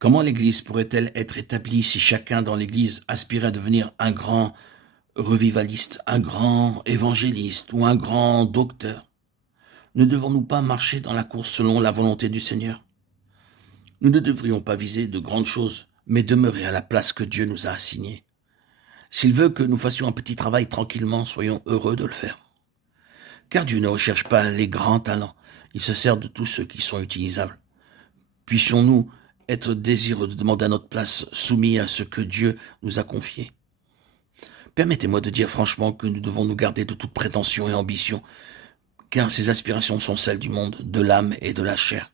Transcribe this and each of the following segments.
Comment l'Église pourrait-elle être établie si chacun dans l'Église aspirait à devenir un grand revivaliste, un grand évangéliste ou un grand docteur? Ne devons-nous pas marcher dans la course selon la volonté du Seigneur? Nous ne devrions pas viser de grandes choses, mais demeurer à la place que Dieu nous a assignée. S'il veut que nous fassions un petit travail tranquillement, soyons heureux de le faire. Car Dieu ne recherche pas les grands talents, il se sert de tous ceux qui sont utilisables. Puissions-nous être désireux de demander à notre place, soumis à ce que Dieu nous a confié. Permettez-moi de dire franchement que nous devons nous garder de toute prétention et ambition, car ces aspirations sont celles du monde, de l'âme et de la chair.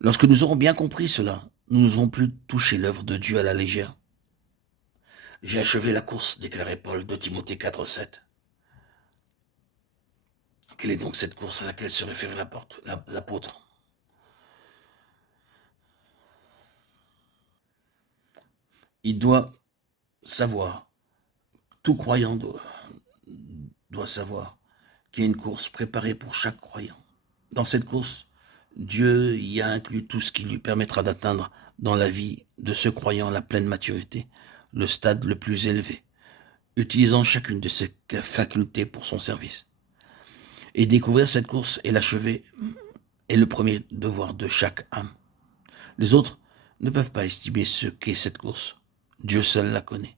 Lorsque nous aurons bien compris cela, nous n'oserons plus toucher l'œuvre de Dieu à la légère. J'ai achevé la course, déclarait Paul de Timothée 4,7. Quelle est donc cette course à laquelle se référait l'apôtre? Il doit savoir, tout croyant doit savoir qu'il y a une course préparée pour chaque croyant. Dans cette course, Dieu y a inclus tout ce qui lui permettra d'atteindre dans la vie de ce croyant la pleine maturité, le stade le plus élevé, utilisant chacune de ses facultés pour son service. Et découvrir cette course et l'achever est le premier devoir de chaque âme. Les autres ne peuvent pas estimer ce qu'est cette course. Dieu seul la connaît,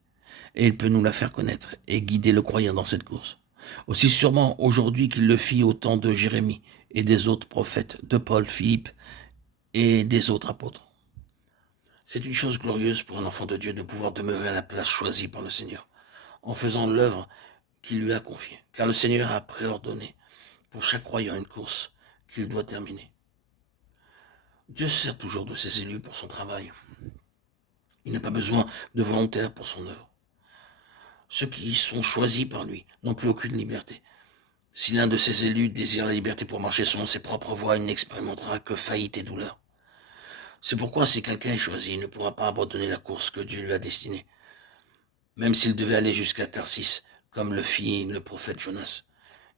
et il peut nous la faire connaître et guider le croyant dans cette course. Aussi sûrement aujourd'hui qu'il le fit au temps de Jérémie et des autres prophètes, de Paul, Philippe et des autres apôtres. C'est une chose glorieuse pour un enfant de Dieu de pouvoir demeurer à la place choisie par le Seigneur, en faisant l'œuvre qu'il lui a confiée, car le Seigneur a préordonné pour chaque croyant une course qu'il doit terminer. Dieu se sert toujours de ses élus pour son travail. Il n'a pas besoin de volontaires pour son œuvre. Ceux qui sont choisis par lui n'ont plus aucune liberté. Si l'un de ses élus désire la liberté pour marcher selon ses propres voies, il n'expérimentera que faillite et douleur. C'est pourquoi si quelqu'un est choisi, il ne pourra pas abandonner la course que Dieu lui a destinée. Même s'il devait aller jusqu'à Tarsis, comme le fit le prophète Jonas,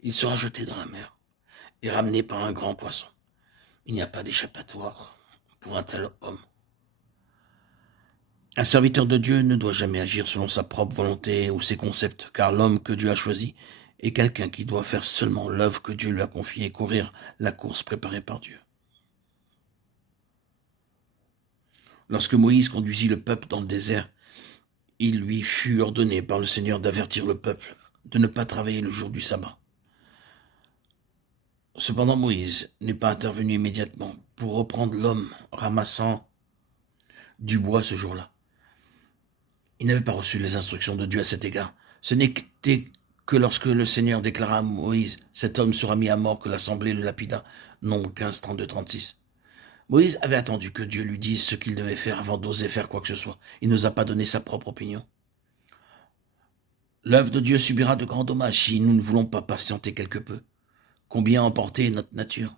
il sera jeté dans la mer et ramené par un grand poisson. Il n'y a pas d'échappatoire pour un tel homme. Un serviteur de Dieu ne doit jamais agir selon sa propre volonté ou ses concepts, car l'homme que Dieu a choisi est quelqu'un qui doit faire seulement l'œuvre que Dieu lui a confiée et courir la course préparée par Dieu. Lorsque Moïse conduisit le peuple dans le désert, il lui fut ordonné par le Seigneur d'avertir le peuple de ne pas travailler le jour du sabbat. Cependant, Moïse n'est pas intervenu immédiatement pour reprendre l'homme ramassant du bois ce jour-là. Il n'avait pas reçu les instructions de Dieu à cet égard. Ce n'était que lorsque le Seigneur déclara à Moïse « Cet homme sera mis à mort que l'assemblée le lapida » Nombre 15, 32, 36. Moïse avait attendu que Dieu lui dise ce qu'il devait faire avant d'oser faire quoi que ce soit. Il ne nous a pas donné sa propre opinion. L'œuvre de Dieu subira de grands dommages si nous ne voulons pas patienter quelque peu. Combien emporter notre nature?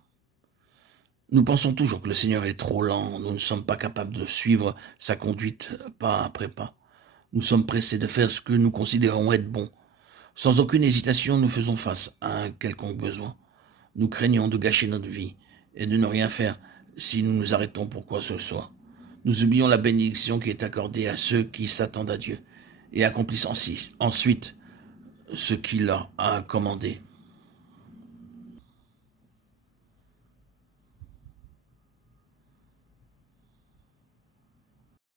Nous pensons toujours que le Seigneur est trop lent, nous ne sommes pas capables de suivre sa conduite pas après pas. Nous sommes pressés de faire ce que nous considérons être bon. Sans aucune hésitation, nous faisons face à un quelconque besoin. Nous craignons de gâcher notre vie et de ne rien faire si nous nous arrêtons pour quoi que ce soit. Nous oublions la bénédiction qui est accordée à ceux qui s'attendent à Dieu et accomplissent ensuite ce qu'il leur a commandé.